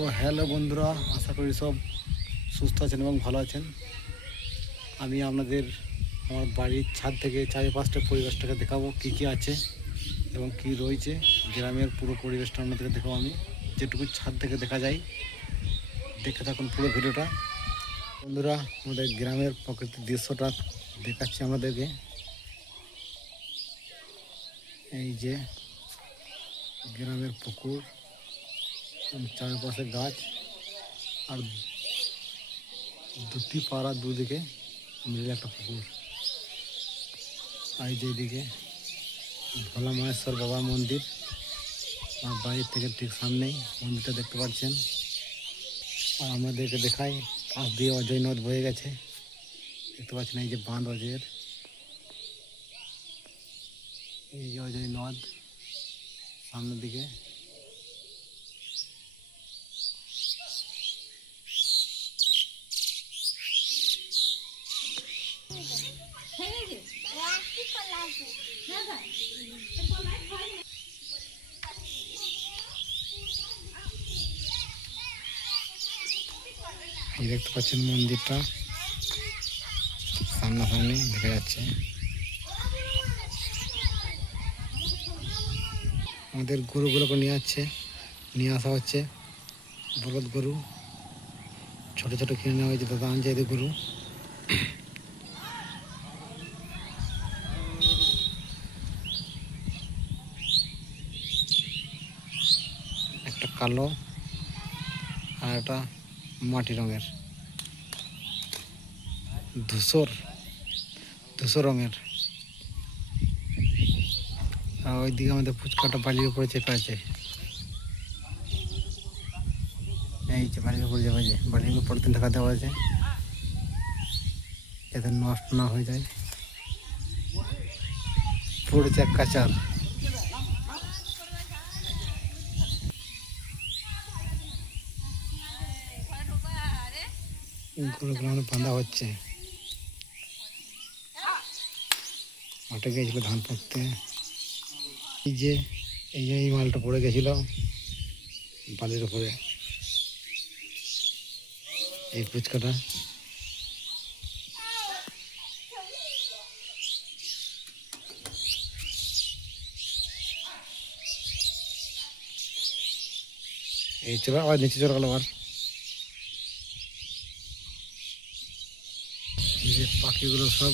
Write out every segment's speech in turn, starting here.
তো হ্যালো বন্ধুরা, আশা করি সব সুস্থ আছেন এবং ভালো আছেন। আমি আপনাদের আমার বাড়ির ছাদ থেকে চারিপাশটা পরিবেশটাকে দেখাবো, কী কী আছে এবং কী রয়েছে। গ্রামের পুরো পরিবেশটা আপনাদেরকে দেখাবো আমি, যেটুকু ছাদ থেকে দেখা যায়। দেখে থাকুন পুরো ভিডিওটা। বন্ধুরা, আমাদের গ্রামের প্রকৃতির দৃশ্যটা দেখাচ্ছি আমাদেরকে। এই যে গ্রামের পুকুর, চারপাশে গাছ, আর দুটি পাড়া দুদিকে মিলে একটা পুকুর। আর যেদিকে ভোলা মহেশ্বর বাবা মন্দির, আমার বাড়ির থেকে ঠিক সামনেই মন্দিরটা দেখতে পাচ্ছেন। আর আমাদেরকে দেখাই পাশ দিয়ে অজয় নদ বয়ে গেছে, দেখতে পাচ্ছেন। এই যে বাঁধ অজয়ের, এই যে অজয় নদ সামনের দিকে। এই দেখতে পাচ্ছেন মন্দিরটা সামনাসামনি দেখা যাচ্ছে। আমাদের গরুগুলোকে নিয়ে আসা হচ্ছে, বলদ গরু ছোট ছোট কিনে নেওয়া হয়েছে। দাদা আনছে এদের গরু। একটা কালো আর একটা মাটি রঙের, ধূসর রঙের। আর ওইদিকে আমাদের ফুচকাটা বালির উপরে চেপে আছে। এই যে বালির উপরে চেপে আছে, বালির উপর পলিথিন ঢাকা দেওয়া আছে যাতে নষ্ট না হয়ে যায়। পড়েছে এক কাচার। গরুগুলো বাঁধা হচ্ছে। মাঠে গিয়েছিল ধান পুঁততে। এই মালটা পড়ে গেছিল বালির উপরে, এই ফুচকাটা। এই চলো আবার নিচে চলে গেল। আবার নিজের পাখিগুলো সব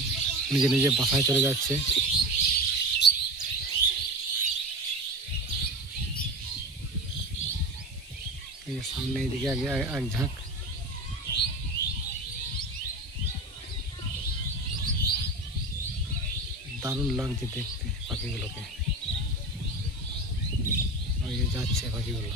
নিজে নিজে বাসায় চলে যাচ্ছে। এই সামনে এইদিকে আগে এক ঝাঁক। দারুণ লাগছে দেখতে পাখিগুলোকে। ওই যাচ্ছে পাখিগুলো।